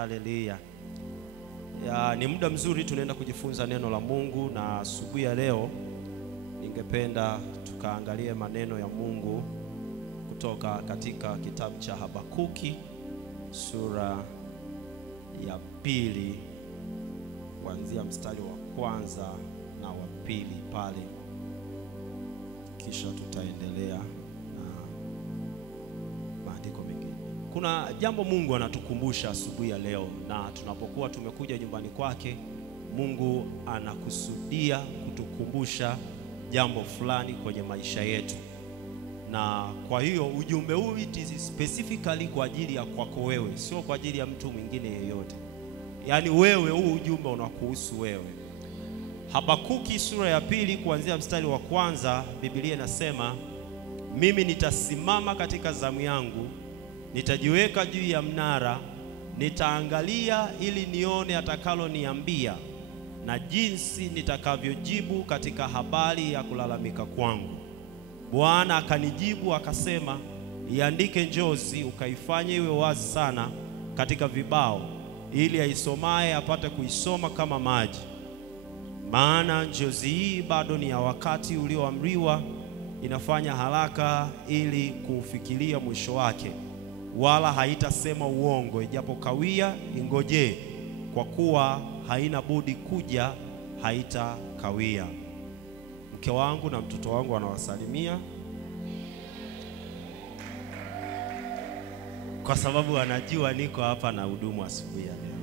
Haleluya. Ni muda mzuri tunaenda kujifunza neno la Mungu, na asubuhi ya leo ningependa tukaangalie maneno ya Mungu kutoka katika kitabu cha Habakuki sura ya 2 kuanzia mstari wa kwanza na wa 2 pale, kisha tutaendelea na maandiko mengine. Kuna jambo Mungu anatukumbusha asubuhi ya leo, na tunapokuwa tumekuja nyumbani kwake, Mungu anakusudia kutukumbusha jambo fulani kwenye maisha yetu. Na kwa hiyo ujumbe huu is specifically kwa ajili ya kwako wewe, sio kwa ajili ya mtu mwingine yeyote. Yaani wewe, huu ujumbe unakuhusu wewe. Habakuki sura ya 2 kuanzia mstari wa kwanza, Biblia inasema, mimi nitasimama katika zamu yangu, nitajiweka juu ya mnara, nitaangalia ili nione atakalo niambia na jinsi nitakavyojibu katika habari ya kulalamika kwangu. Bwana akanijibu akasema, iandike njozi ukaifanye iwe wazi sana katika vibao, ili aisomaye apate kuisoma kama maji. Maana njozi hii bado ni ya wakati ulioamriwa, inafanya haraka ili kuufikiria mwisho wake, wala haitasema uongo. Ijapo kawia, ingojee, kwa kuwa haina budi kuja, haitakawia. Mke wangu na mtoto wangu wanawasalimia, kwa sababu wanajua niko hapa na hudumu asubuhi ya leo.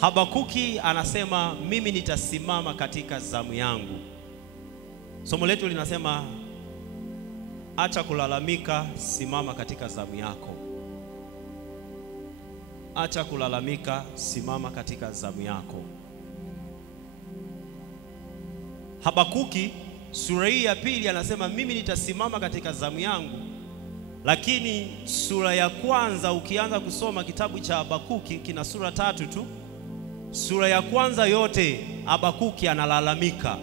Habakuki anasema, mimi nitasimama katika zamu yangu. Somo letu linasema, acha kulalamika, simama katika zamu yako. Acha kulalamika, simama katika zamu yako. Habakuki sura hii ya 2 anasema, mimi nitasimama katika zamu yangu. Lakini sura ya kwanza, ukianza kusoma kitabu cha Habakuki, kina sura 3 tu. Sura ya kwanza yote Habakuki analalamika.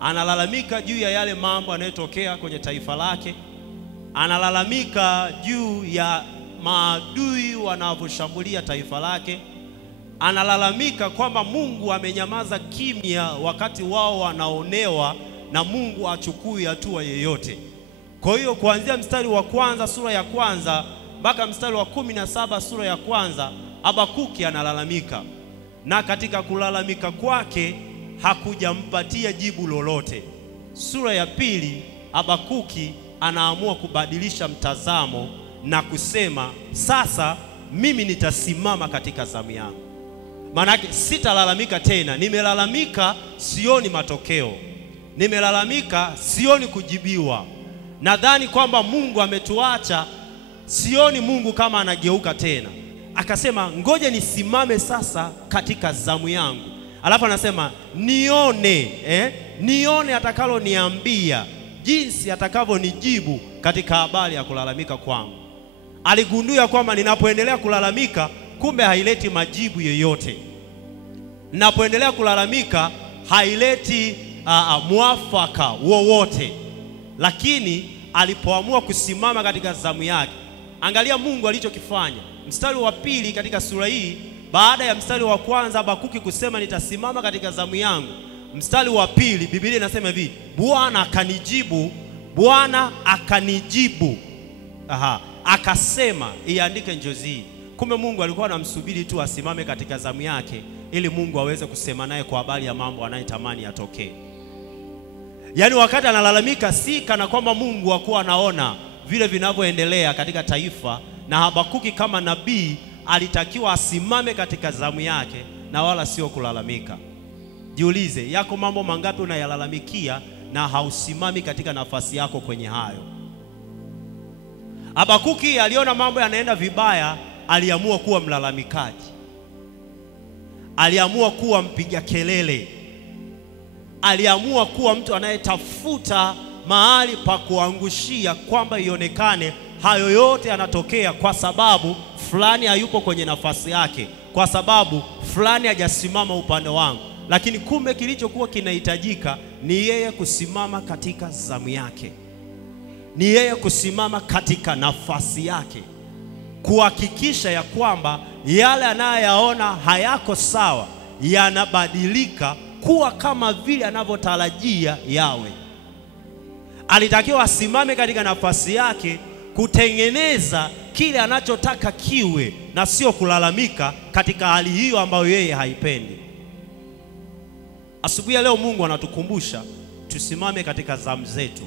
Analalamika juu ya yale mambo yanayotokea kwenye taifa lake. Analalamika juu ya maadui wanavyoshambulia taifa lake. Analalamika kwamba Mungu amenyamaza kimya wakati wao wanaonewa, na Mungu achukui hatua yoyote. Kwa hiyo kuanzia mstari wa kwanza sura ya kwanza mpaka mstari wa 17 sura ya kwanza, Habakuki analalamika. Na katika kulalamika kwake hakujampatia jibu lolote. Sura ya 2 Habakuki anaamua kubadilisha mtazamo na kusema, sasa mimi nitasimama katika zamu yangu. Maanake sitalalamika tena. Nimelalamika, sioni matokeo. Nimelalamika, sioni kujibiwa. Nadhani kwamba Mungu ametuacha, sioni Mungu kama anageuka tena. Akasema, ngoje nisimame sasa katika zamu yangu. Alafu anasema, nione atakalo niambia, jinsi atakavyonijibu katika habari ya kulalamika kwangu. Aligundua kwamba ninapoendelea kulalamika, kumbe haileti majibu yoyote. Ninapoendelea kulalamika, haileti mwafaka wowote. Lakini alipoamua kusimama katika zamu yake, angalia Mungu alichokifanya. Mstari wa 2 katika sura hii, baada ya mstari wa kwanza Habakuki kusema nitasimama katika zamu yangu, mstari wa 2 Biblia inasema hivi, Bwana akanijibu akasema, iandike njozi. Kumbe Mungu alikuwa anamsubiri tu asimame katika zamu yake, ili Mungu aweze kusema naye kwa habari ya mambo anayotamani yatokee. Yaani wakati analalamika, si kana kwamba Mungu hakuwa anaona vile vinavyoendelea katika taifa, na Habakuki kama nabii alitakiwa asimame katika zamu yake na wala sio kulalamika. Jiulize, yako mambo mangapi unayalalamikia na hausimami katika nafasi yako kwenye hayo? Habakuki aliona mambo yanaenda vibaya, aliamua kuwa mlalamikaji. Aliamua kuwa mpiga kelele. Aliamua kuwa mtu anayetafuta mahali pa kuangushia, kwamba ionekane hayo yote yanatokea kwa sababu fulani hayupo kwenye nafasi yake, kwa sababu fulani hajasimama upande wangu. Lakini kumbe kilichokuwa kinahitajika ni yeye kusimama katika zamu yake, ni yeye kusimama katika nafasi yake. kuhakikisha ya kwamba yale anayoyaona hayako sawa yanabadilika kuwa kama vile anavyotarajia yawe. Alitakiwa asimame katika nafasi yake kutengeneza kile anachotaka kiwe, na sio kulalamika katika hali hiyo ambayo yeye haipendi. Asubuhi ya leo Mungu anatukumbusha tusimame katika zamu zetu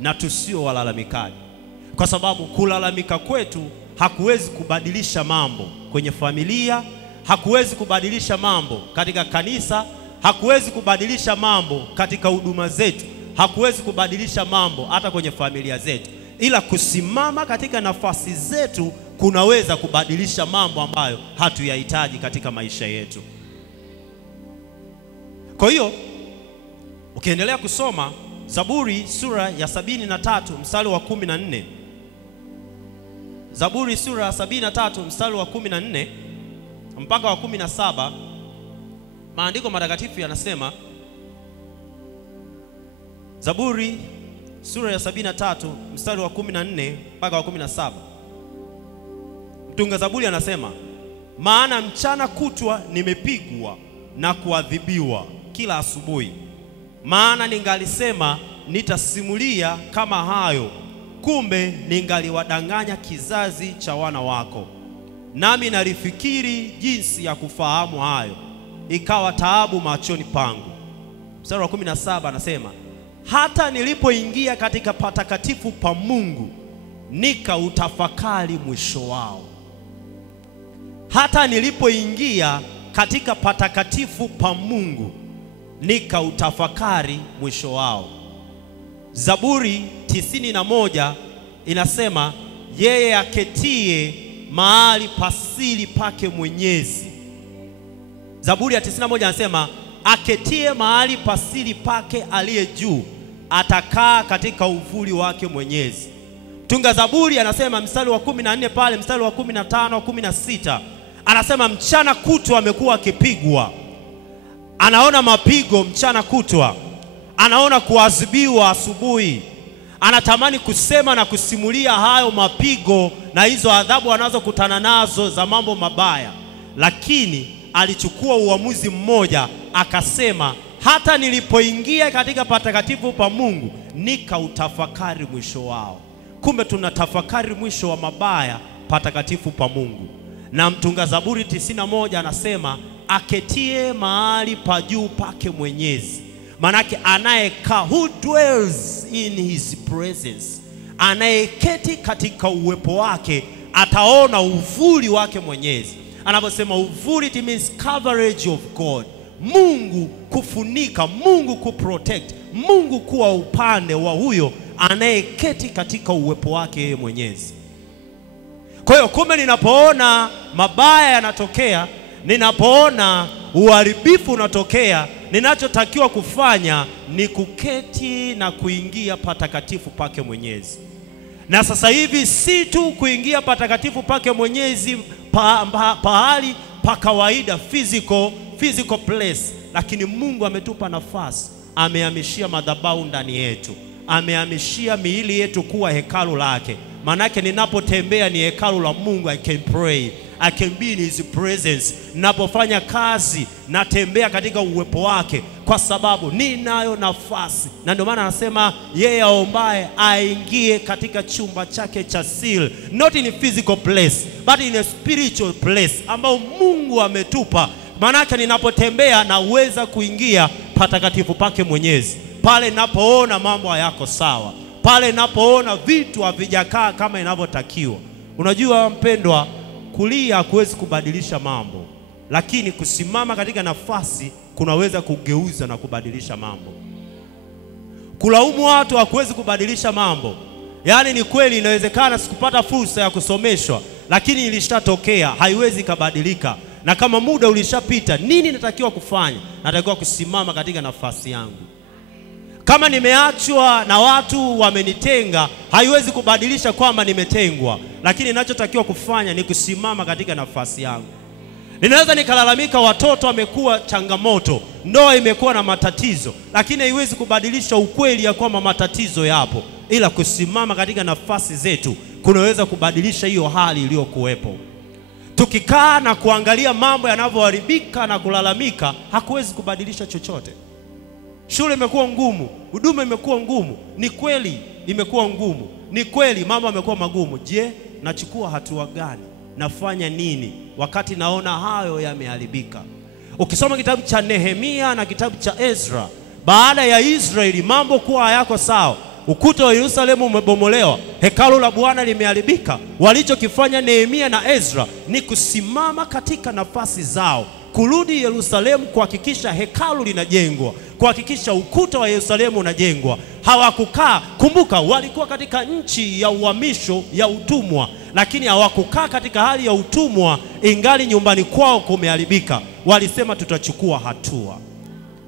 na tusio walalamikaji, kwa sababu kulalamika kwetu hakuwezi kubadilisha mambo kwenye familia, hakuwezi kubadilisha mambo katika kanisa, hakuwezi kubadilisha mambo katika huduma zetu, hakuwezi kubadilisha mambo hata kwenye familia zetu. Ila kusimama katika nafasi zetu kunaweza kubadilisha mambo ambayo hatuyahitaji katika maisha yetu. Kwa hiyo ukiendelea kusoma Zaburi sura ya 73 mstari wa 14, Zaburi sura ya 73 mstari wa 14 mpaka wa 17, maandiko matakatifu yanasema, Zaburi sura ya 73 mstari wa 14 mpaka wa 17, mtunga Zaburi anasema, maana mchana kutwa nimepigwa na kuadhibiwa kila asubuhi. Maana ningalisema nitasimulia kama hayo, kumbe ningaliwadanganya kizazi cha wana wako. Nami nalifikiri jinsi ya kufahamu hayo, ikawa taabu machoni pangu. Mstari wa 17 anasema, hata nilipoingia katika patakatifu pa Mungu, nikautafakari mwisho wao. Hata nilipoingia katika patakatifu pa Mungu, nikautafakari mwisho wao. Zaburi 91 inasema, yeye aketie mahali pasiri pake Mwenyezi. Zaburi ya 91 anasema, aketie mahali pasiri pake aliye juu, atakaa katika uvuli wake Mwenyezi. Tunga Zaburi anasema mstari wa 14 pale, mstari wa 15, 16, anasema mchana kutwa amekuwa akipigwa. Anaona mapigo mchana kutwa, anaona kuadhibiwa asubuhi. Anatamani kusema na kusimulia hayo mapigo na hizo adhabu anazokutana nazo za mambo mabaya, lakini alichukua uamuzi mmoja, akasema, hata nilipoingia katika patakatifu pa Mungu, nikautafakari mwisho wao. Kumbe tunatafakari mwisho wa mabaya patakatifu pa Mungu. Na mtunga Zaburi 91 anasema, aketie mahali pa juu pake Mwenyezi. Manake anayekaa, who dwells in his presence, anayeketi katika uwepo wake, ataona uvuli wake Mwenyezi. Anaposema uvuli, it means coverage of God. Mungu kufunika, Mungu kuprotect, Mungu kuwa upande wa huyo anayeketi katika uwepo wake yeye Mwenyezi. Kwa hiyo kumbe ninapoona mabaya yanatokea, ninapoona uharibifu unatokea, ninachotakiwa kufanya ni kuketi na kuingia patakatifu pake Mwenyezi. Na sasa hivi si tu kuingia patakatifu pake Mwenyezi pahali pa kawaida, physical place, lakini Mungu ametupa nafasi, amehamishia madhabahu ndani yetu, amehamishia miili yetu kuwa hekalu lake. Manake ninapotembea ni hekalu la Mungu. I can pray, I can be in his presence. Ninapofanya kazi natembea katika uwepo wake, kwa sababu ninayo nafasi. Na ndio maana anasema yeye aombaye aingie katika chumba chake cha siri, not in a physical place but in a spiritual place ambao Mungu ametupa. Manake ninapotembea naweza kuingia patakatifu pake Mwenyezi pale ninapoona mambo hayako sawa, pale ninapoona vitu havijakaa kama inavyotakiwa. Unajua mpendwa, kulia hakuwezi kubadilisha mambo, lakini kusimama katika nafasi kunaweza kugeuza na kubadilisha mambo. Kulaumu watu hakuwezi kubadilisha mambo. Yaani ni kweli inawezekana sikupata fursa ya kusomeshwa, lakini ilishatokea, haiwezi kubadilika. Na kama muda ulishapita, nini natakiwa kufanya? Natakiwa kusimama katika nafasi yangu. Kama nimeachwa na watu wamenitenga, haiwezi kubadilisha kwamba nimetengwa, lakini ninachotakiwa kufanya ni kusimama katika nafasi yangu. Ninaweza nikalalamika watoto wamekuwa changamoto, ndoa imekuwa na matatizo, lakini haiwezi kubadilisha ukweli ya kwamba matatizo yapo, ila kusimama katika nafasi zetu kunaweza kubadilisha hiyo hali iliyokuwepo. Tukikaa na kuangalia mambo yanavyoharibika na kulalamika, hakuwezi kubadilisha chochote. Shule imekuwa ngumu, huduma imekuwa ngumu, ni kweli imekuwa ngumu, ni kweli mambo yamekuwa magumu. Je, nachukua hatua gani? Nafanya nini wakati naona hayo yameharibika? Ukisoma kitabu cha Nehemia na kitabu cha Ezra, baada ya Israeli mambo kuwa hayako sawa, ukuta wa Yerusalemu umebomolewa, hekalu la Bwana limeharibika, walichokifanya Nehemia na Ezra ni kusimama katika nafasi zao, kurudi Yerusalemu kuhakikisha hekalu linajengwa, kuhakikisha ukuta wa Yerusalemu unajengwa. Hawakukaa, kumbuka walikuwa katika nchi ya uhamisho ya utumwa, lakini hawakukaa katika hali ya utumwa ingali nyumbani kwao kumeharibika. Walisema tutachukua hatua.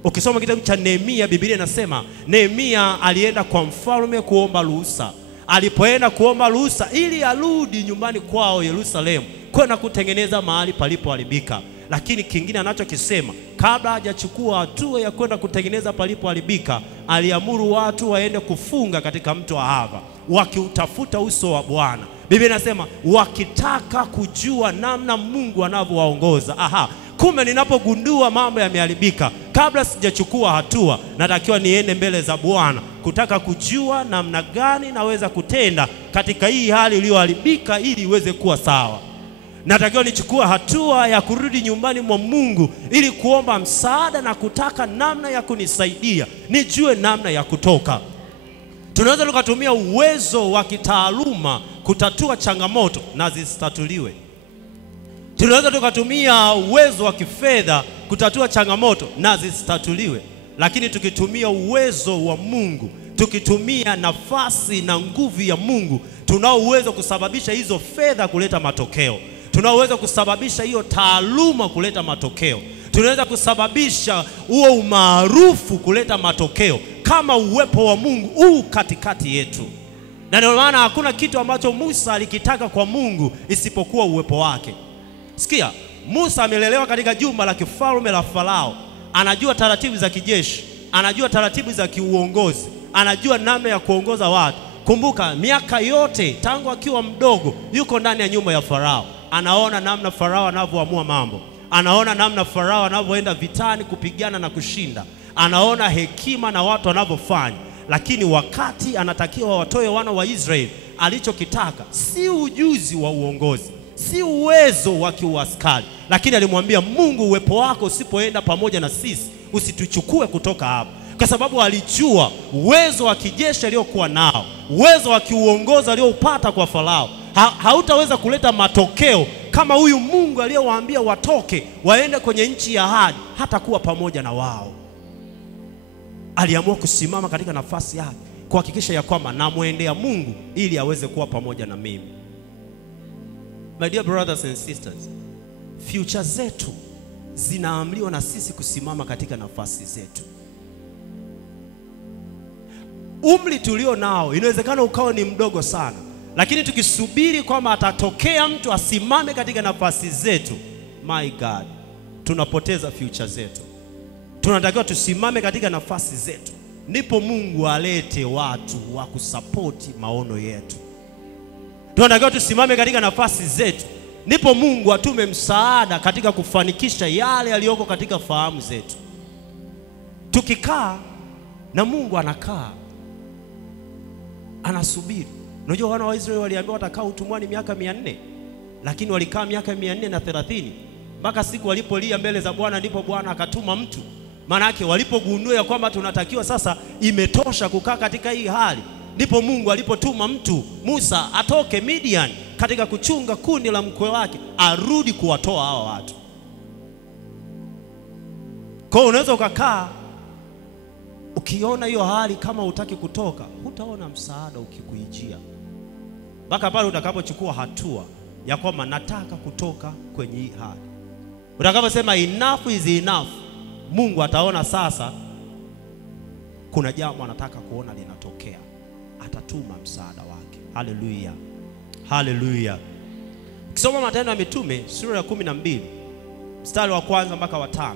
Ukisoma kitabu cha Nehemia, Biblia inasema Nehemia alienda kwa mfalme kuomba ruhusa. Alipoenda kuomba ruhusa ili arudi nyumbani kwao Yerusalemu kwenda kutengeneza mahali palipoharibika, lakini kingine anachokisema, kabla hajachukua hatua ya kwenda kutengeneza palipoharibika, aliamuru watu waende kufunga katika mto Ahava wakiutafuta uso wa Bwana. Biblia inasema wakitaka kujua namna Mungu anavyowaongoza. Kumbe ninapogundua mambo yameharibika, kabla sijachukua hatua, natakiwa niende mbele za Bwana kutaka kujua namna gani naweza kutenda katika hii hali iliyoharibika ili iweze kuwa sawa. Natakiwa nichukue hatua ya kurudi nyumbani mwa Mungu ili kuomba msaada na kutaka namna ya kunisaidia, nijue namna ya kutoka. Tunaweza tukatumia uwezo wa kitaaluma kutatua changamoto na zisitatuliwe. Tunaweza tukatumia uwezo wa kifedha kutatua changamoto na zisitatuliwe. Lakini tukitumia uwezo wa Mungu, tukitumia nafasi na nguvu ya Mungu, tunao uwezo kusababisha hizo fedha kuleta matokeo. Tunao uwezo kusababisha hiyo taaluma kuleta matokeo. Tunaweza kusababisha huo umaarufu kuleta matokeo kama uwepo wa Mungu katikati yetu. Na ndio maana hakuna kitu ambacho Musa alikitaka kwa Mungu isipokuwa uwepo wake. Sikia, Musa amelelewa katika jumba la kifalme la Farao. Anajua taratibu za kijeshi, anajua taratibu za kiuongozi, anajua namna ya kuongoza watu. Kumbuka, miaka yote tangu akiwa mdogo yuko ndani ya nyumba ya Farao. Anaona namna Farao anavyoamua mambo. Anaona namna Farao anavyoenda vitani kupigana na kushinda. Anaona hekima na watu wanavyofanya. Lakini wakati anatakiwa watoe wana wa Israeli, alichokitaka si ujuzi wa uongozi, si uwezo wa kiuaskari, lakini alimwambia Mungu, uwepo wako usipoenda pamoja na sisi, usituchukue kutoka hapa. Kwa sababu alijua uwezo wa kijeshi aliokuwa nao, uwezo wa kiuongozi alioupata kwa Farao, hautaweza kuleta matokeo kama huyu Mungu aliyewaambia watoke waende kwenye nchi ya ahadi hata kuwa pamoja na wao. Aliamua kusimama katika nafasi yake kuhakikisha ya kwamba namuendea Mungu ili aweze kuwa pamoja na mimi. My dear brothers and sisters, future zetu zinaamliwa na sisi kusimama katika nafasi zetu. Umri tulio nao inawezekana ukawa ni mdogo sana, lakini tukisubiri kwamba atatokea mtu asimame katika nafasi zetu, my God, tunapoteza future zetu. Tunatakiwa tusimame katika nafasi zetu, ndipo Mungu alete watu wa kusapoti maono yetu. Tunatakiwa tusimame katika nafasi zetu, ndipo Mungu atume msaada katika kufanikisha yale yaliyoko katika fahamu zetu. Tukikaa na Mungu anakaa, anasubiri. Unajua wana wa Israeli waliambiwa watakaa utumwani miaka 400, lakini walikaa miaka 430 mpaka siku walipolia mbele za Bwana, ndipo Bwana akatuma mtu. Maana yake walipogundua ya kwamba tunatakiwa sasa, imetosha kukaa katika hii hali, ndipo Mungu alipotuma mtu, Musa, atoke Midian katika kuchunga kundi la mkwe wake, arudi kuwatoa hao watu. Kwa hiyo unaweza ukakaa ukiona hiyo hali, kama hutaki kutoka, hutaona msaada ukikuijia mpaka pale utakapochukua hatua ya kwamba nataka kutoka kwenye hii hali. Utakaposema enough is enough, Mungu ataona sasa kuna jambo anataka kuona linatokea, atatuma msaada wake. Haleluya, haleluya. Ukisoma Matendo ya Mitume sura ya 12 mstari wa 1 mpaka wa 5.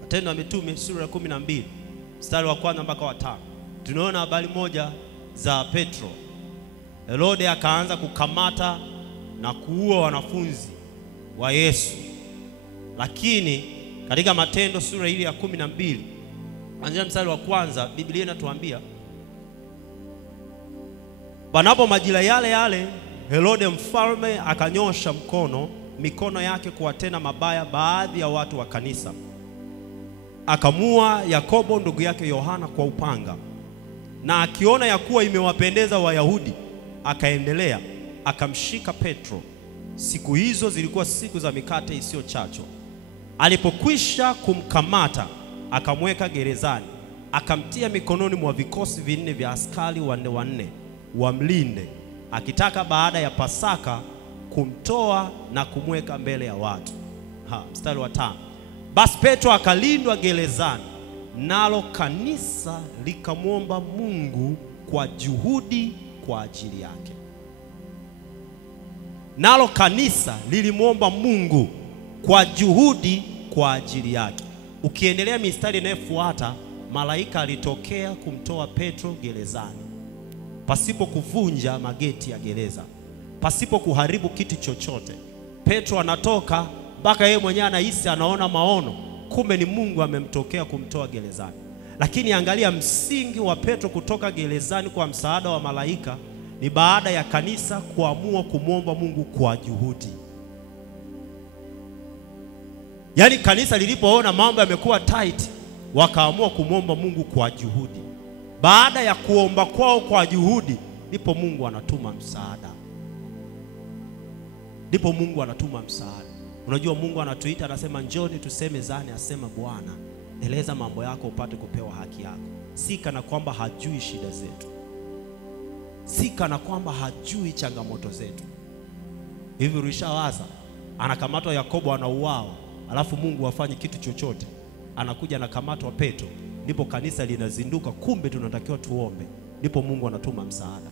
Matendo ya Mitume sura ya 12 mstari wa 1 mpaka wa 5. Tunaona habari moja za Petro. Herode akaanza kukamata na kuua wanafunzi wa Yesu. Lakini katika Matendo sura ile ya 12 kuanzia mstari wa kwanza, Biblia inatuambia panapo majira yale yale Herode mfalme akanyosha mikono yake kuwatenda mabaya baadhi ya watu wa kanisa. Akamua Yakobo ndugu yake Yohana kwa upanga, na akiona ya kuwa imewapendeza Wayahudi akaendelea akamshika Petro. Siku hizo zilikuwa siku za mikate isiyochachwa. Alipokwisha kumkamata akamweka gerezani, akamtia mikononi mwa vikosi 4 vya askari 4 wamlinde, akitaka baada ya Pasaka kumtoa na kumweka mbele ya watu. Mstari wa 5. Basi Petro akalindwa gerezani, nalo kanisa likamwomba Mungu kwa juhudi kwa ajili yake. Nalo kanisa lilimwomba Mungu kwa juhudi kwa ajili yake. Ukiendelea mistari inayofuata, malaika alitokea kumtoa Petro gerezani pasipo kuvunja mageti ya gereza, pasipo kuharibu kitu chochote. Petro anatoka mpaka yeye mwenyewe anahisi anaona maono, kumbe ni Mungu amemtokea kumtoa gerezani. Lakini angalia msingi wa Petro kutoka gerezani kwa msaada wa malaika ni baada ya kanisa kuamua kumwomba Mungu kwa juhudi. Yaani kanisa lilipoona mambo yamekuwa tight, wakaamua kumwomba Mungu kwa juhudi. Baada ya kuomba kwao kwa juhudi, ndipo Mungu anatuma msaada. Ndipo Mungu anatuma msaada. Unajua Mungu anatuita, anasema njoni tuseme zani, asema Bwana, eleza mambo yako upate kupewa haki yako. Si kana kwamba hajui shida zetu, si kana kwamba hajui changamoto zetu. Hivi ulishawaza anakamatwa Yakobo anauawa, alafu Mungu afanye kitu chochote? Anakuja anakamatwa Petro, ndipo kanisa linazinduka, kumbe tunatakiwa tuombe. Ndipo Mungu anatuma msaada.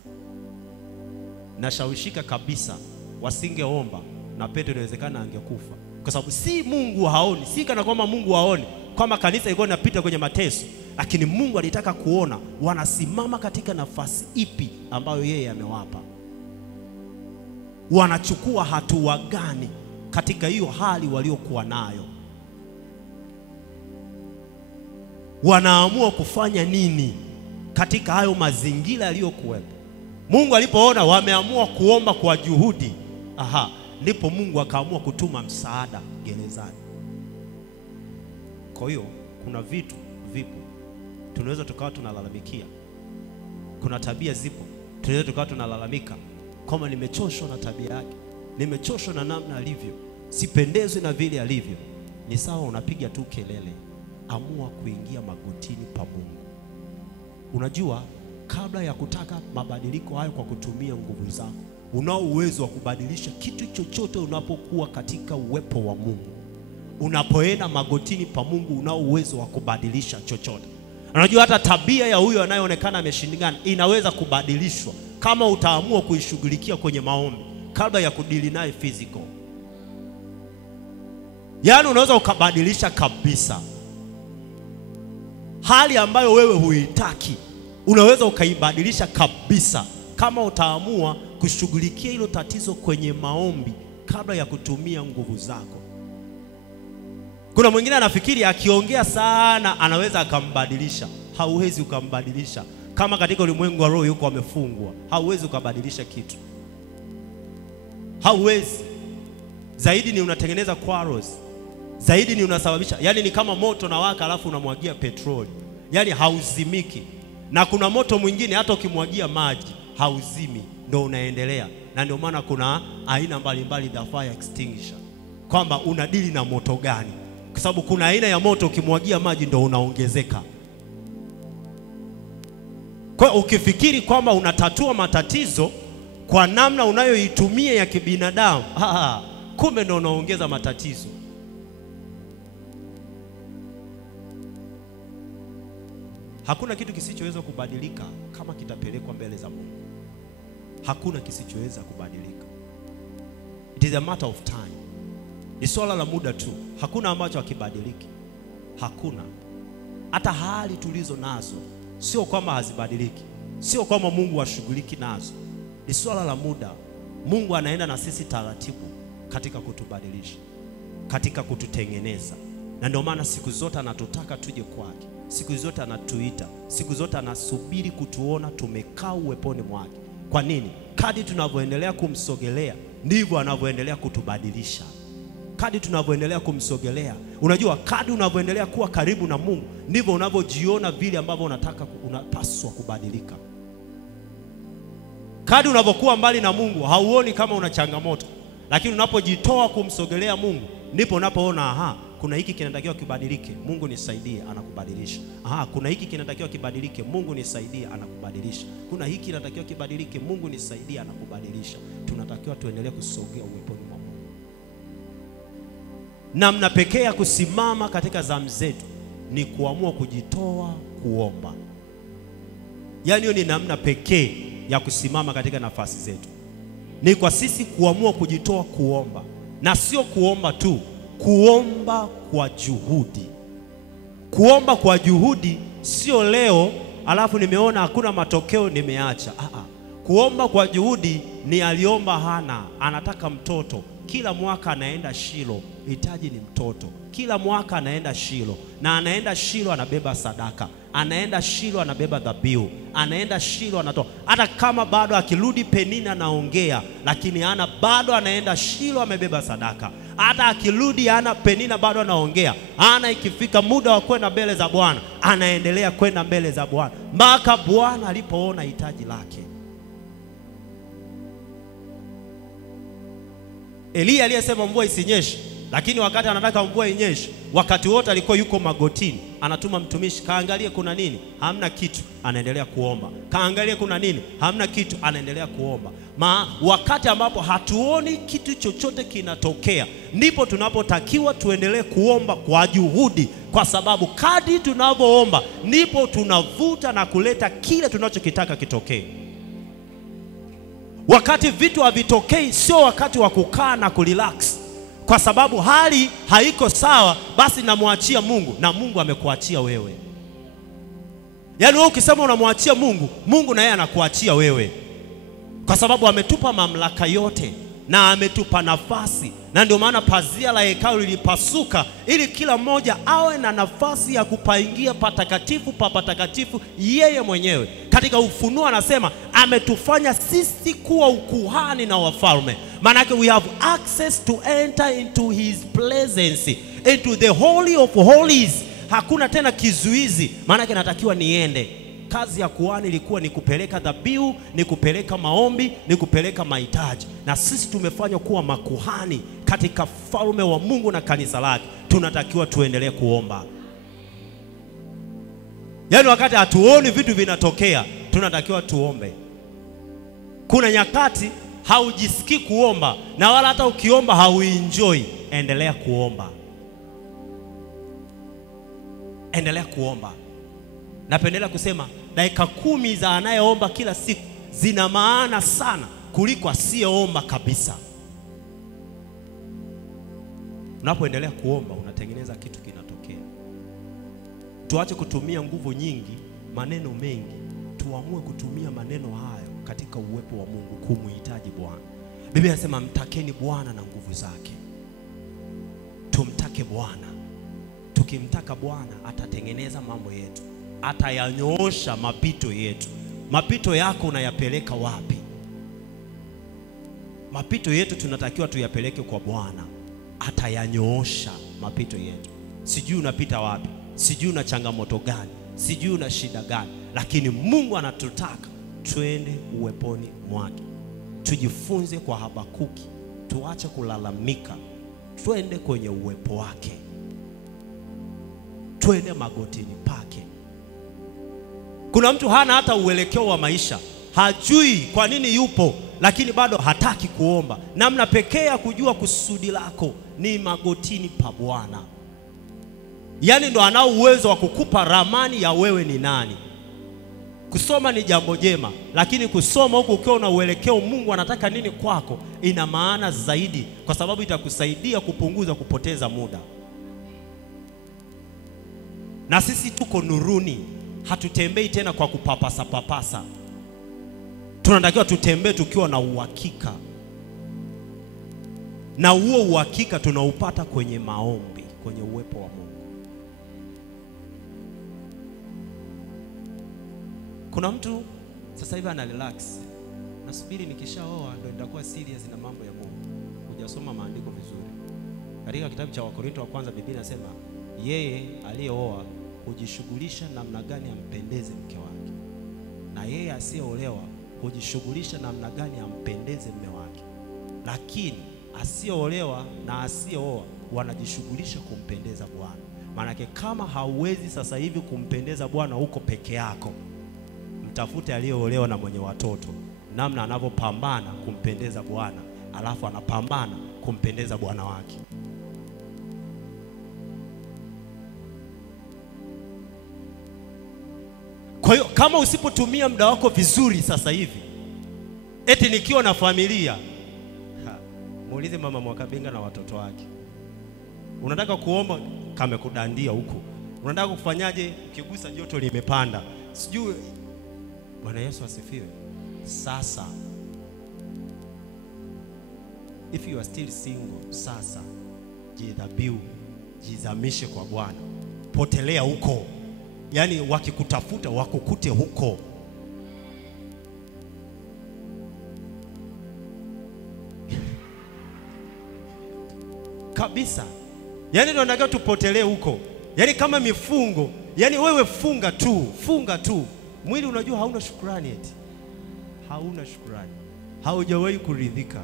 Nashawishika kabisa wasingeomba na Petro inawezekana angekufa, kwa sababu si Mungu haoni, si kana kwamba Mungu haoni kama kanisa liko linapita kwenye mateso, lakini Mungu alitaka kuona wanasimama katika nafasi ipi ambayo yeye amewapa. Wanachukua hatua gani katika hiyo hali waliokuwa nayo? Wanaamua kufanya nini katika hayo mazingira yaliyokuwepo? Mungu alipoona wameamua kuomba kwa juhudi, ndipo Mungu akaamua kutuma msaada gerezani. Kwa hiyo kuna vitu vipo tunaweza tukawa tunalalamikia, kuna tabia zipo tunaweza tukawa tunalalamika kama nimechoshwa na tabia yake, nimechoshwa na namna alivyo, sipendezwi na vile alivyo. Ni sawa, unapiga tu kelele. Amua kuingia magotini pa Mungu. Unajua, kabla ya kutaka mabadiliko hayo kwa kutumia nguvu zako, unao uwezo wa kubadilisha kitu chochote unapokuwa katika uwepo wa Mungu. Unapoenda magotini pa Mungu, unao uwezo wa kubadilisha chochote. Unajua hata tabia ya huyo anayeonekana ameshindikana inaweza kubadilishwa kama utaamua kuishughulikia kwenye maombi kabla ya kudili naye physical. Yaani unaweza ukabadilisha kabisa hali ambayo wewe huitaki, unaweza ukaibadilisha kabisa kama utaamua kushughulikia hilo tatizo kwenye maombi kabla ya kutumia nguvu zako. Kuna mwingine anafikiri akiongea sana anaweza akambadilisha. Hauwezi ukambadilisha. Kama katika ulimwengu wa roho yuko amefungwa, hauwezi ukabadilisha kitu. Hauwezi. Zaidi ni unatengeneza quarrels. Zaidi ni unasababisha. Yaani ni kama moto na waka alafu unamwagia petroli. Yaani hauzimiki. Na kuna moto mwingine hata ukimwagia maji hauzimi, ndio unaendelea. Na ndio maana kuna aina mbalimbali za fire extinguisher, kwamba unadili na moto gani. Kwa sababu kuna aina ya moto ukimwagia maji ndio unaongezeka. Kwa ukifikiri kwamba unatatua matatizo kwa namna unayoitumia ya kibinadamu, kumbe ndio unaongeza matatizo. Hakuna kitu kisichoweza kubadilika kama kitapelekwa mbele za Mungu. Hakuna kisichoweza kubadilika. It is a matter of time. Ni swala la muda tu. Hakuna ambacho hakibadiliki. Hakuna. Hata hali tulizo nazo sio kwamba hazibadiliki. Sio kwamba Mungu hashughuliki nazo. Ni swala la muda. Mungu anaenda na sisi taratibu katika kutubadilisha, katika kututengeneza. Na ndio maana siku zote anatutaka tuje kwake. Siku zote anatuita. Siku zote anasubiri kutuona tumekaa uweponi mwake. Kwa nini? Kadri tunavyoendelea kumsogelea ndivyo anavyoendelea kutubadilisha. Kadri tunavyoendelea kumsogelea, unajua kadri unavyoendelea kuwa karibu na Mungu ndivyo unavyojiona vile ambavyo unapaswa kubadilika. Kadri unavyokuwa mbali na Mungu hauoni kama una changamoto, lakini unapojitoa kumsogelea Mungu ndipo unapoona kuna hiki kinatakiwa kibadilike, Mungu nisaidie, anakubadilisha. Kuna hiki kinatakiwa kibadilike, Mungu nisaidie, anakubadilisha. Kuna hiki kinatakiwa kibadilike, Mungu nisaidie, anakubadilisha. Tunatakiwa tuendelee kusogea uweponi mwa Mungu. Namna pekee ya kusimama katika zamu zetu ni kuamua kujitoa kuomba. Yaani hiyo ni namna pekee ya kusimama katika nafasi zetu. Ni kwa sisi kuamua kujitoa kuomba, na sio kuomba tu, kuomba kwa juhudi. Kuomba kwa juhudi sio leo alafu nimeona hakuna matokeo nimeacha. Kuomba kwa juhudi ni aliomba Hana, anataka mtoto. Kila mwaka anaenda Shilo, hitaji ni mtoto. Kila mwaka anaenda Shilo, na anaenda Shilo anabeba sadaka, anaenda Shilo anabeba dhabihu, anaenda Shilo anatoa. Hata kama bado akirudi Penina anaongea, lakini Hana bado anaenda Shilo amebeba sadaka. Hata akirudi Hana Penina bado anaongea. Hana ikifika muda wa kwenda mbele za Bwana, anaendelea kwenda mbele za Bwana mpaka Bwana alipoona hitaji lake. Elia aliyesema mvua isinyeshe, lakini wakati anataka mvua inyeshe, wakati wote alikuwa yuko magotini. Anatuma mtumishi, kaangalie kuna nini, hamna kitu, anaendelea kuomba. Kaangalie kuna nini, hamna kitu, anaendelea kuomba. Wakati ambapo hatuoni kitu chochote kinatokea, ndipo tunapotakiwa tuendelee kuomba kwa juhudi, kwa sababu kadri tunavyoomba ndipo tunavuta na kuleta kile tunachokitaka kitokee. Wakati vitu havitokei sio wakati wa kukaa na kurelax, kwa sababu hali haiko sawa, basi namwachia Mungu, na Mungu amekuachia wewe. Yaani wewe ukisema unamwachia Mungu, Mungu na yeye anakuachia wewe, kwa sababu ametupa mamlaka yote na ametupa nafasi. Na ndio maana pazia la hekalu lilipasuka ili kila mmoja awe na nafasi ya kupaingia patakatifu pa patakatifu yeye mwenyewe. Katika Ufunuo anasema ametufanya sisi kuwa ukuhani na wafalme. Maana we have access to enter into his presence, into the holy of holies. Hakuna tena kizuizi. Maana natakiwa niende. Kazi ya kuhani ilikuwa ni kupeleka dhabihu, ni kupeleka maombi, ni kupeleka mahitaji. Na sisi tumefanywa kuwa makuhani katika falme wa Mungu na kanisa lake. Tunatakiwa tuendelee kuomba. Yaani wakati hatuoni vitu vinatokea, tunatakiwa tuombe. Kuna nyakati haujisikii kuomba, na wala hata ukiomba hauenjoy, endelea kuomba. Endelea kuomba. Napendelea kusema dakika 10 za anayeomba kila siku zina maana sana kuliko asiyeomba kabisa. Unapoendelea kuomba unatengeneza kitu kinatokea. Tuache kutumia nguvu nyingi, maneno mengi. Tuamue kutumia maneno hayo katika uwepo wa Mungu, kumuhitaji Bwana. Biblia inasema mtakeni Bwana na nguvu zake. Tumtake Bwana. Tukimtaka Bwana atatengeneza mambo yetu, atayanyoosha mapito yetu. Mapito yako unayapeleka wapi? Mapito yetu tunatakiwa tuyapeleke kwa Bwana, atayanyoosha mapito yetu. Sijui unapita wapi, sijui una changamoto gani, sijui una shida gani, lakini Mungu anatutaka twende uweponi mwake. Tujifunze kwa Habakuki, tuache kulalamika, twende kwenye uwepo wake, twende magotini pake. Kuna mtu hana hata uelekeo wa maisha, hajui kwa nini yupo, lakini bado hataki kuomba. Namna pekee ya kujua kusudi lako ni magotini pa Bwana. Yaani ndo anao uwezo wa kukupa ramani ya wewe ni nani. Kusoma ni jambo jema, lakini kusoma huko ukiwa na uelekeo Mungu anataka nini kwako ina maana zaidi, kwa sababu itakusaidia kupunguza kupoteza muda. Na sisi tuko nuruni, hatutembei tena kwa kupapasa papasa. Tunatakiwa tutembee tukiwa na uhakika, na huo uhakika tunaupata kwenye maombi, kwenye uwepo wa Mungu. Kuna mtu sasa hivi ana relax, nasubiri nikishaoa ndio nitakuwa serious na mambo ya Mungu. Hujasoma maandiko vizuri. Katika kitabu cha Wakorintho wa kwanza Biblia inasema yeye aliyeoa hujishughulisha namna gani ampendeze mke wake, na yeye asiyeolewa hujishughulisha namna gani ampendeze mume wake. Lakini asiyeolewa na asiyeoa wanajishughulisha kumpendeza Bwana. Maana kama hauwezi sasa hivi kumpendeza Bwana huko peke yako, mtafute aliyeolewa na mwenye watoto, namna anavyopambana kumpendeza Bwana, alafu anapambana kumpendeza bwana wake. Kwa hiyo kama usipotumia muda wako vizuri sasa hivi, eti nikiwa na familia, muulize mama Mwakabenga na watoto wake. Unataka kuomba kama kudandia huko. Unataka kufanyaje ukigusa joto limepanda. Sijui. Bwana Yesu asifiwe. Sasa if you are still single, sasa jidhabihu, jizamishe kwa Bwana. Potelea huko. Yaani wakikutafuta wakukute huko. Kabisa. Yaani tunataka tupotelee huko. Yaani kama mifungo, yaani wewe funga tu. Mwili unajua hauna shukrani eti. Hauna shukrani. Haujawahi kuridhika.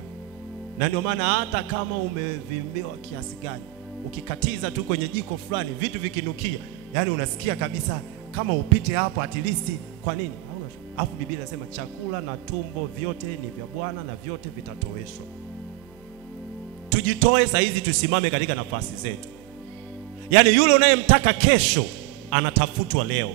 Na ndio maana hata kama umevimbewa kiasi gani, ukikatiza tu kwenye jiko fulani vitu vikinukia, yaani unasikia kabisa kama upite hapo at least. Kwa nini? Hauna shukrani. Alafu Biblia inasema chakula na tumbo vyote ni vya Bwana na vyote vitatoweshwa. Tujitoe saa hizi, tusimame katika nafasi zetu. Yaani yule unayemtaka kesho anatafutwa leo.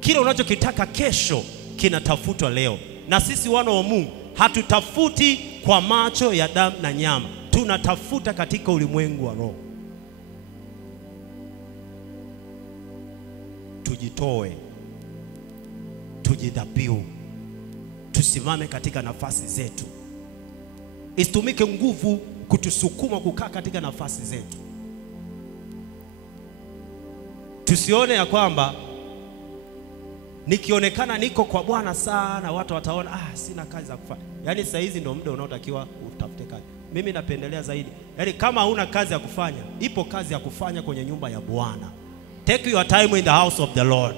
Kile unachokitaka kesho kinatafutwa leo. Na sisi wana wa Mungu hatutafuti kwa macho ya damu na nyama. Tunatafuta katika ulimwengu wa roho. Tujitoe. Tujidhabihu. Tusimame katika nafasi zetu. Isitumike nguvu kutusukuma kukaa katika nafasi zetu. Tusione ya kwamba nikionekana niko kwa Bwana sana watu wataona sina kazi za kufanya. Yaani saa hizi ndio muda unaotakiwa utafute kazi. Mimi napendelea zaidi, yaani kama huna kazi ya kufanya, ipo kazi ya kufanya kwenye nyumba ya Bwana. Take your time in the house of the Lord.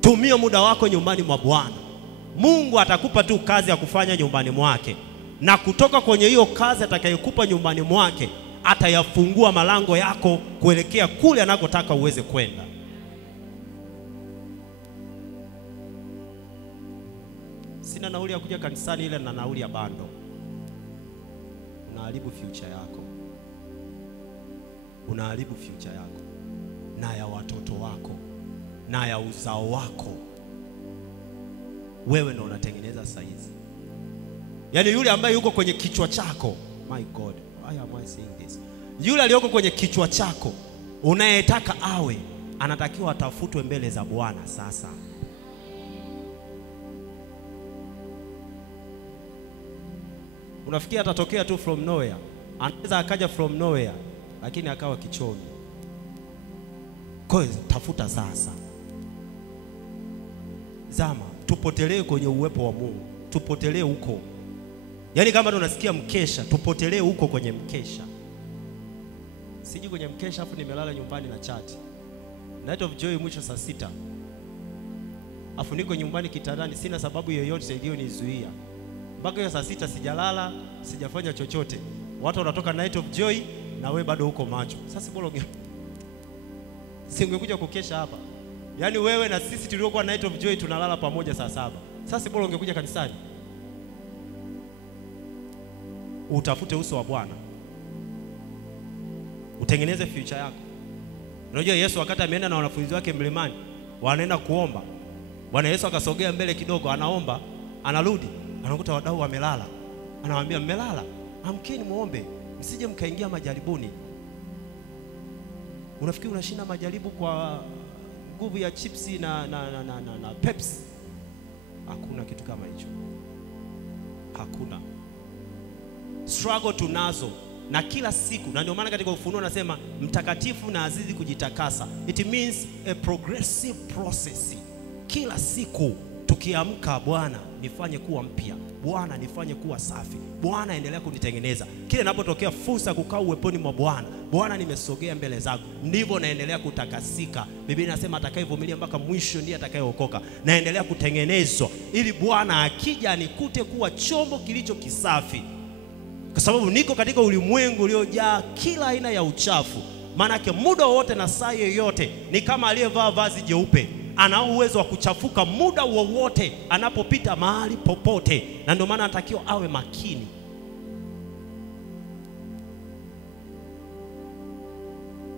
Tumia muda wako nyumbani mwa Bwana. Mungu atakupa tu kazi ya kufanya nyumbani mwake. Na kutoka kwenye hiyo kazi atakayokupa nyumbani mwake, atayafungua malango yako kuelekea kule anakotaka uweze kwenda. Sina nauli ya kuja kanisani, ile na nauli ya bando. Unaharibu future yako. Unaharibu future yako na ya watoto wako na ya uzao wako. Wewe ndio unatengeneza saizi. Yaani yule ambaye yuko kwenye kichwa chako, my God, why am I saying this? Yule aliyoko kwenye kichwa chako unayetaka awe, anatakiwa atafutwe mbele za Bwana sasa. Unafikia atatokea tu from nowhere? Anaweza akaja from nowhere lakini akawa kichomi. Kwa hiyo tafuta sasa. Zama, tupotelee kwenye uwepo wa Mungu. Tupotelee huko. Yaani kama tunasikia mkesha, tupotelee huko kwenye mkesha. Siji kwenye mkesha afu nimelala nyumbani na chat. Night of Joy mwisho saa 6. Afu niko nyumbani kitandani, sina sababu yoyote iliyonizuia. Mpaka hiyo saa 6 sijalala, sijafanya chochote. Watu wanatoka Night of Joy na wewe bado uko macho. Sasa bora singekuja kukesha hapa. Yaani wewe na sisi tuliokuwa Night of Joy tunalala pamoja saa 7. Sasa bora ungekuja kanisani. Utafute uso wa Bwana. Utengeneze future yako. Unajua Yesu wakati ameenda na wanafunzi wake mlimani, wanaenda kuomba. Bwana Yesu akasogea mbele kidogo, anaomba, anarudi, anakuta wadau wamelala. Anawaambia, mmelala? Amkeni muombe, msije mkaingia majaribuni. Unafikiri unashinda majaribu kwa nguvu ya chipsi na Pepsi? Hakuna kitu kama hicho. Hakuna. Struggle tunazo na kila siku, na ndio maana katika Ufunuo nasema mtakatifu na azidi kujitakasa. It means a progressive process. Kila siku tukiamka, Bwana nifanye kuwa mpya, Bwana nifanye kuwa safi, Bwana endelea kunitengeneza. Kile ninapotokea fursa kukaa uweponi mwa Bwana, Bwana nimesogea mbele zako, ndivyo naendelea kutakasika. Biblia inasema atakayevumilia mpaka mwisho ndiye atakayeokoka. Naendelea kutengenezwa ili Bwana akija anikute kuwa chombo kilicho kisafi, kwa sababu niko katika ulimwengu uliojaa kila aina ya uchafu. Maana yake muda wote na saa yoyote ni kama aliyevaa vazi jeupe, ana uwezo wa kuchafuka muda wowote anapopita mahali popote, na ndio maana anatakiwa awe makini.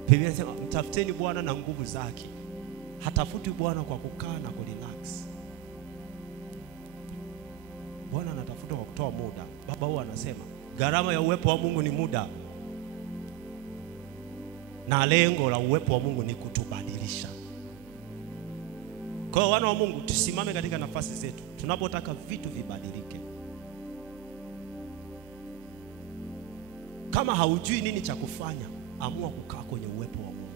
Biblia inasema mtafuteni Bwana na nguvu zake. Hatafuti Bwana kwa kukaa na kurelax. Bwana anatafuta kwa kutoa muda. Baba huwa anasema gharama ya uwepo wa Mungu ni muda, na lengo la uwepo wa Mungu ni kutubadilisha. Kwa wana wa Mungu, tusimame katika nafasi zetu tunapotaka vitu vibadilike. Kama haujui nini cha kufanya, amua kukaa kwenye uwepo wa Mungu.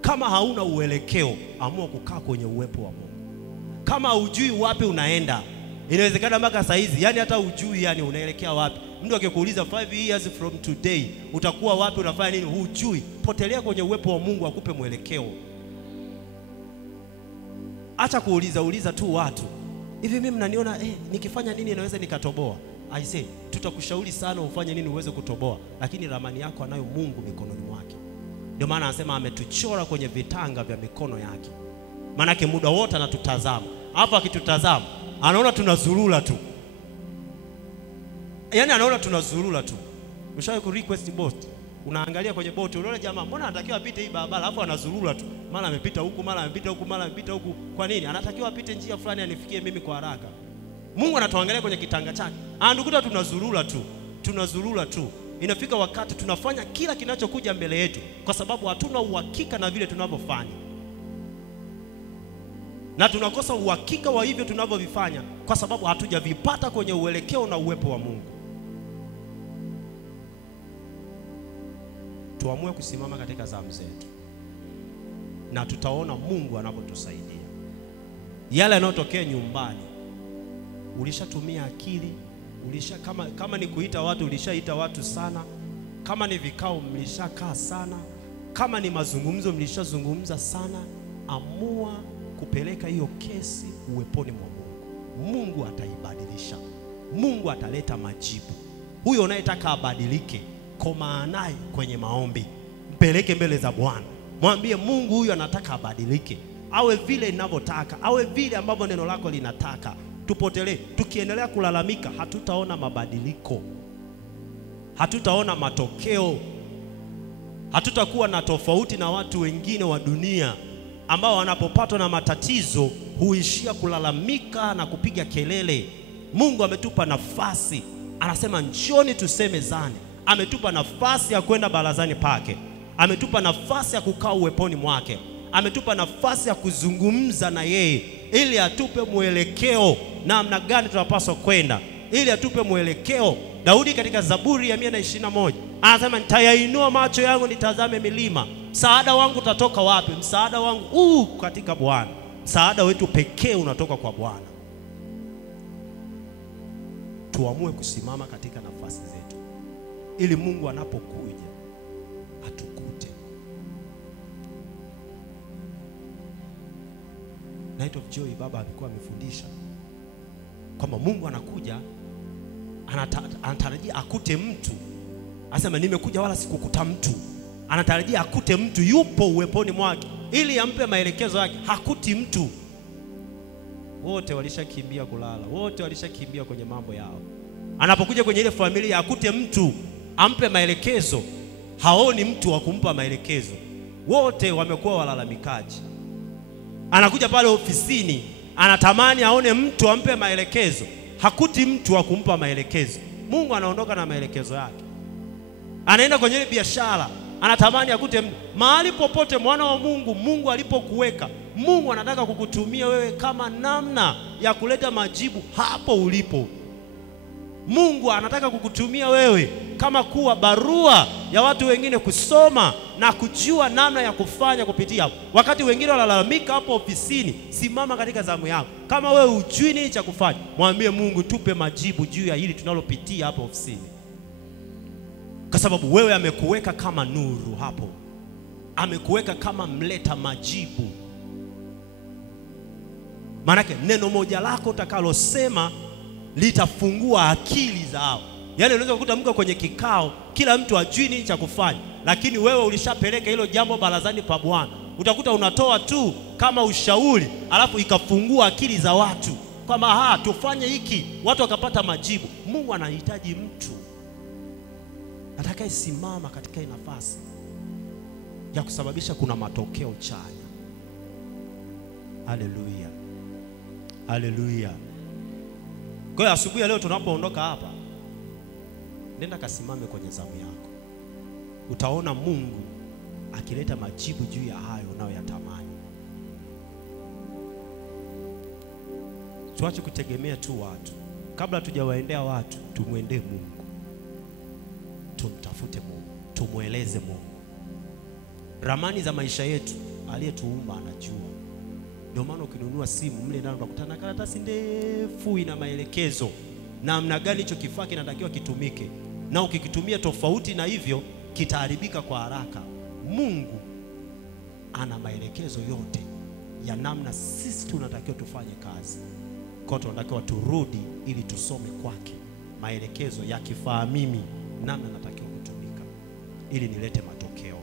Kama hauna uelekeo, amua kukaa kwenye uwepo wa Mungu. Kama hujui wapi unaenda, inawezekana mpaka saa hizi yani hata hujui yani unaelekea wapi. Mtu akikuuliza 5 years from today utakuwa wapi, unafanya nini, hujui. Potelea kwenye uwepo wa Mungu akupe mwelekeo. Acha kuuliza tu watu, hivi mimi mnaniona nikifanya nini naweza nikatoboa? I say tutakushauri sana ufanye nini uweze kutoboa, lakini ramani yako anayo Mungu mikononi mwake. Ndio maana anasema ametuchora kwenye vitanga vya mikono yake. Maana yake muda wote anatutazama. Hapo akitutazama anaona tunazurura tu. Yaani anaona tunazurura tu. Ushawahi ku request boat? Unaangalia kwenye boat, unaona jamaa mbona anatakiwa apite hii barabara, alafu anazurura tu. Mara amepita huku, mara amepita huku, mara amepita huku. Kwa nini? Anatakiwa apite njia fulani anifikie mimi kwa haraka. Mungu anatuangalia kwenye kitanga chake. Anatukuta tunazurura tu. Tunazurura tu. Inafika wakati tunafanya kila kinachokuja mbele yetu kwa sababu hatuna uhakika na vile tunavyofanya. Na tunakosa uhakika wa hivyo tunavyovifanya kwa sababu hatujavipata kwenye uelekeo na uwepo wa Mungu. Tuamue kusimama katika zamu zetu, na tutaona Mungu anapotusaidia. Yale yanayotokea nyumbani, ulishatumia akili, kama ni kuita watu ulishaita watu sana, kama ni vikao mlishakaa sana, kama ni mazungumzo mlishazungumza sana. Amua kupeleka hiyo kesi uweponi mwa Mungu. Mungu ataibadilisha. Mungu ataleta majibu. Huyo unayetaka abadilike, koma naye kwenye maombi. Mpeleke mbele za Bwana. Mwambie Mungu, huyo anataka abadilike. Awe vile ninavyotaka, awe vile ambavyo neno lako linataka. Tupotelee. Tukiendelea kulalamika, hatutaona mabadiliko. Hatutaona matokeo. Hatutakuwa na tofauti na watu wengine wa dunia ambao wanapopatwa na matatizo huishia kulalamika na kupiga kelele. Mungu ametupa nafasi. Anasema njoni tusemezane. Ametupa nafasi ya kwenda barazani pake. Ametupa nafasi ya kukaa uweponi mwake. Ametupa nafasi ya kuzungumza na yeye ili atupe mwelekeo namna gani tunapaswa kwenda, ili atupe mwelekeo. Daudi katika Zaburi ya 121 anasema nitayainua macho yangu nitazame milima, msaada wangu utatoka wapi? Msaada wangu katika Bwana. Msaada wetu pekee unatoka kwa Bwana. Tuamue kusimama katika nafasi zetu ili Mungu anapokuja atukute. Night of Joy, baba alikuwa amefundisha kwamba Mungu anakuja, anatarajia akute mtu. Anasema nimekuja wala sikukuta mtu. Anatarajia akute mtu yupo uweponi mwake ili ampe maelekezo yake. Hakuti mtu. Wote walishakimbia kulala, wote walishakimbia kwenye mambo yao. Anapokuja kwenye ile familia akute mtu ampe maelekezo, haoni mtu wa kumpa maelekezo. Wote wamekuwa walalamikaji. Anakuja pale ofisini, anatamani aone mtu ampe maelekezo, hakuti mtu wa kumpa maelekezo. Mungu anaondoka na maelekezo yake. Anaenda kwenye ile biashara, anatamani akute mtu. Mahali popote mwana wa Mungu, Mungu alipokuweka, Mungu anataka kukutumia wewe kama namna ya kuleta majibu hapo ulipo. Mungu anataka kukutumia wewe kama kuwa barua ya watu wengine kusoma na kujua namna ya kufanya kupitia hapo. Wakati wengine wanalalamika hapo ofisini, simama katika zamu yako. Kama wewe hujui nini cha kufanya, mwambie Mungu, tupe majibu juu ya hili tunalopitia hapo ofisini. Kwa sababu wewe amekuweka kama nuru hapo. Amekuweka kama mleta majibu. Maanake neno moja lako utakalosema litafungua akili zao. Yaani unaweza kukuta mko kwenye kikao, kila mtu ajui nini cha kufanya, lakini wewe ulishapeleka hilo jambo barazani pa Bwana. Utakuta unatoa tu kama ushauri, alafu ikafungua akili za watu kwamba tufanye hiki, watu wakapata majibu. Mungu anahitaji mtu atakayesimama katika hii nafasi ya kusababisha kuna matokeo chanya. Haleluya. Haleluya. Kwa hiyo asubuhi ya leo tunapoondoka hapa, nenda kasimame kwenye zamu yako. Utaona Mungu akileta majibu juu ya hayo unayoyatamani. Tuache kutegemea tu watu. Kabla tujawaendea watu, tumwendee Mungu. Tumtafute Mungu, tumueleze Mungu. Ramani za maisha yetu aliyetuumba anajua. Ndio maana ukinunua simu mle ndani unakutana na karatasi ndefu ina maelekezo namna gani hicho kifaa kinatakiwa kitumike, na ukikitumia tofauti na hivyo kitaharibika kwa haraka. Mungu ana maelekezo yote ya namna sisi tunatakiwa tufanye kazi. Kwa hiyo tunatakiwa turudi ili tusome kwake maelekezo ya kifaa mimi namna natakiwa kutumika ili nilete matokeo.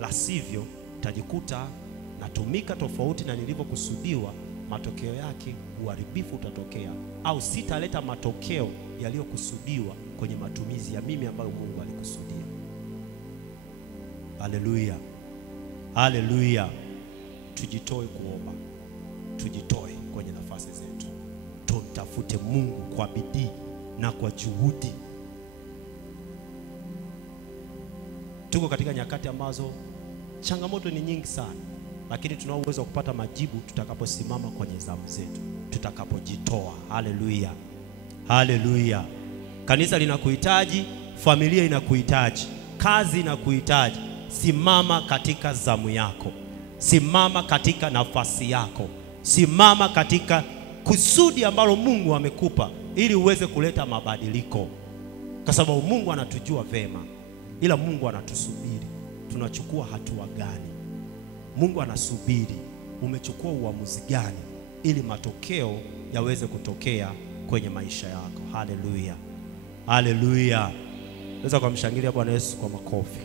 La sivyo tajikuta natumika tofauti na nilivyokusudiwa, matokeo yake uharibifu utatokea, au sitaleta matokeo yaliyokusudiwa kwenye matumizi ya mimi ambayo Mungu alikusudia. Haleluya. Haleluya. Tujitoe kuomba. Tujitoe kwenye nafasi zetu. Tumtafute Mungu kwa bidii na kwa juhudi. Tuko katika nyakati ambazo changamoto ni nyingi sana, lakini tunao uwezo wa kupata majibu tutakaposimama kwenye zamu zetu, tutakapojitoa. Haleluya. Haleluya. Kanisa linakuhitaji, familia inakuhitaji, kazi inakuhitaji. Simama katika zamu yako. Simama katika nafasi yako. Simama katika kusudi ambalo Mungu amekupa ili uweze kuleta mabadiliko. Kwa sababu Mungu anatujua vema, ila Mungu anatusubiri. Tunachukua hatua gani? Mungu anasubiri umechukua uamuzi gani ili matokeo yaweze kutokea kwenye maisha yako. Haleluya. Haleluya. Naweza kumshangilia Bwana Yesu kwa makofi.